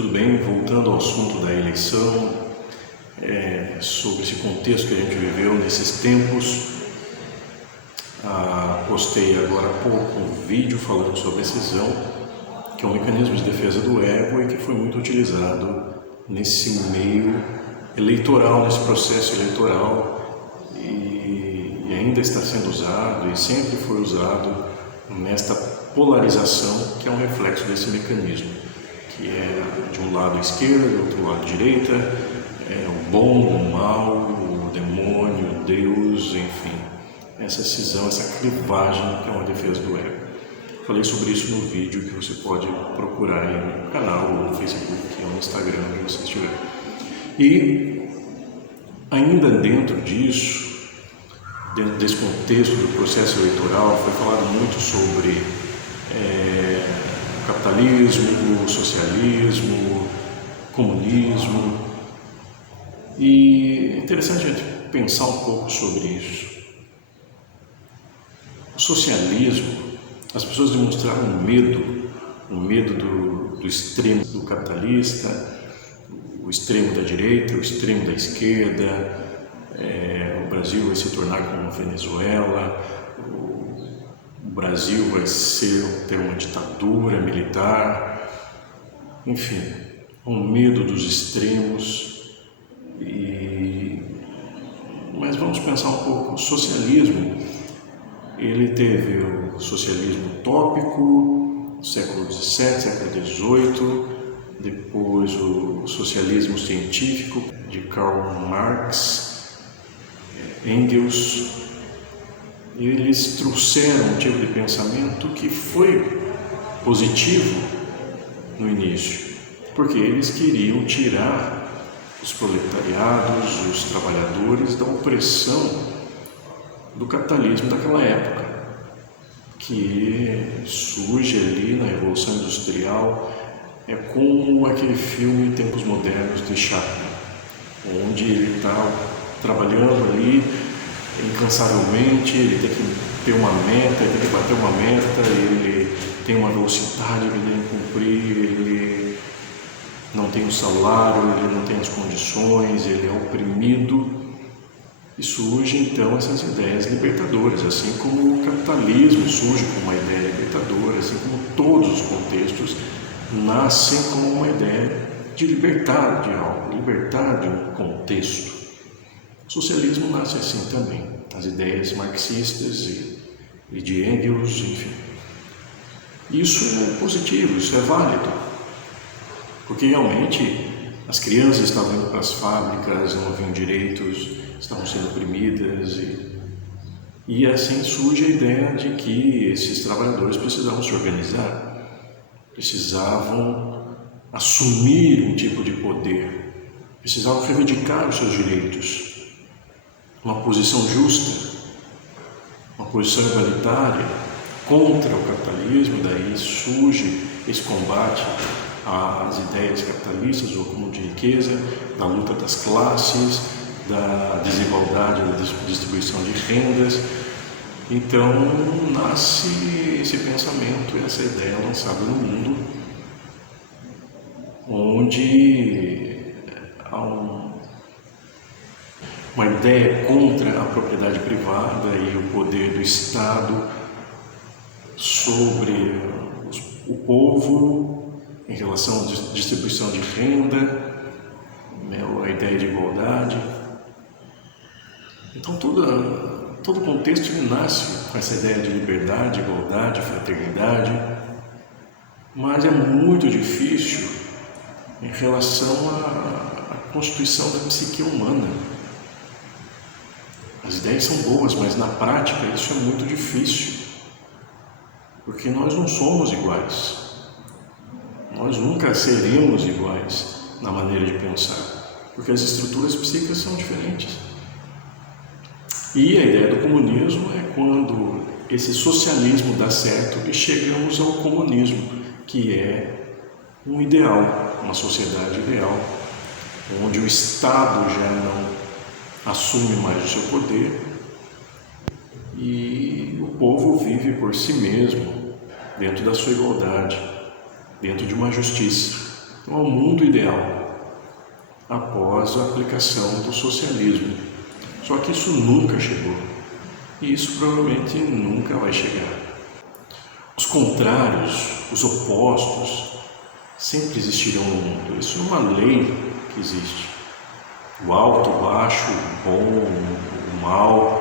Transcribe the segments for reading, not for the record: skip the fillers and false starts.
tudo bem? Voltando ao assunto da eleição, sobre esse contexto que a gente viveu nesses tempos, postei agora há pouco um vídeo falando sobre a cisão, que é um mecanismo de defesa do ego e que foi muito utilizado nesse meio eleitoral, nesse processo eleitoral, e ainda está sendo usado e sempre foi usado nesta polarização que é um reflexo desse mecanismo, que é de um lado esquerda, do outro lado direita, o bom, o mal, o demônio, Deus, enfim, essa cisão, essa clivagem que é uma defesa do ego. Falei sobre isso no vídeo que você pode procurar aí no canal, ou no Facebook, ou no Instagram, onde você estiver. E ainda dentro disso, dentro desse contexto do processo eleitoral, foi falado muito sobre capitalismo, socialismo, comunismo, e é interessante a gente pensar um pouco sobre isso. O socialismo, as pessoas demonstraram um medo do extremo do capitalista, o extremo da direita, o extremo da esquerda. O Brasil vai se tornar como a Venezuela, o Brasil vai ter uma ditadura militar, enfim, um medo dos extremos. Mas vamos pensar um pouco. O socialismo, ele teve o socialismo utópico, século XVII, século XVIII, depois o socialismo científico de Karl Marx, Engels. Eles trouxeram um tipo de pensamento que foi positivo no início, porque eles queriam tirar os proletariados, os trabalhadores da opressão do capitalismo daquela época, que surge ali na Revolução Industrial. É como aquele filme Tempos Modernos de Chaplin, onde ele está trabalhando ali incansavelmente, ele tem que ter uma meta, ele tem que bater uma meta, ele tem uma velocidade que ele tem que cumprir, ele não tem o salário, ele não tem as condições, ele é oprimido. E surgem então essas ideias libertadoras, assim como o capitalismo surge como uma ideia libertadora, assim como todos os contextos nascem como uma ideia de libertar de algo, libertar de um contexto. O socialismo nasce assim também, as ideias marxistas e de Engels, enfim. Isso é positivo, isso é válido, porque realmente as crianças estavam indo para as fábricas, não haviam direitos, estavam sendo oprimidas, e assim surge a ideia de que esses trabalhadores precisavam se organizar, precisavam assumir um tipo de poder, precisavam reivindicar os seus direitos, uma posição justa, uma posição igualitária contra o capitalismo. Daí surge esse combate às ideias capitalistas, ou acúmulo de riqueza, da luta das classes, da desigualdade, da distribuição de rendas. Então nasce esse pensamento, essa ideia lançada no mundo, onde há uma ideia contra a propriedade privada e o poder do Estado sobre o povo em relação à distribuição de renda, a ideia de igualdade. Então todo o contexto ele nasce com essa ideia de liberdade, igualdade, fraternidade, mas é muito difícil em relação à constituição da psique humana. As ideias são boas, mas na prática isso é muito difícil, porque nós não somos iguais. Nós nunca seremos iguais na maneira de pensar, porque as estruturas psíquicas são diferentes. E a ideia do comunismo é quando esse socialismo dá certo e chegamos ao comunismo, que é um ideal, uma sociedade ideal, onde o Estado já não assume mais o seu poder e o povo vive por si mesmo, dentro da sua igualdade, dentro de uma justiça. Então, é o mundo ideal após a aplicação do socialismo. Só que isso nunca chegou e isso provavelmente nunca vai chegar. Os contrários, os opostos, sempre existirão no mundo. Isso é uma lei que existe. O alto, o baixo, o bom, o mal,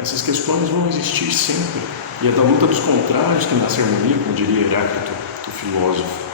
essas questões vão existir sempre. E é da luta dos contrários que nasce a harmonia, como diria Heráclito, o filósofo.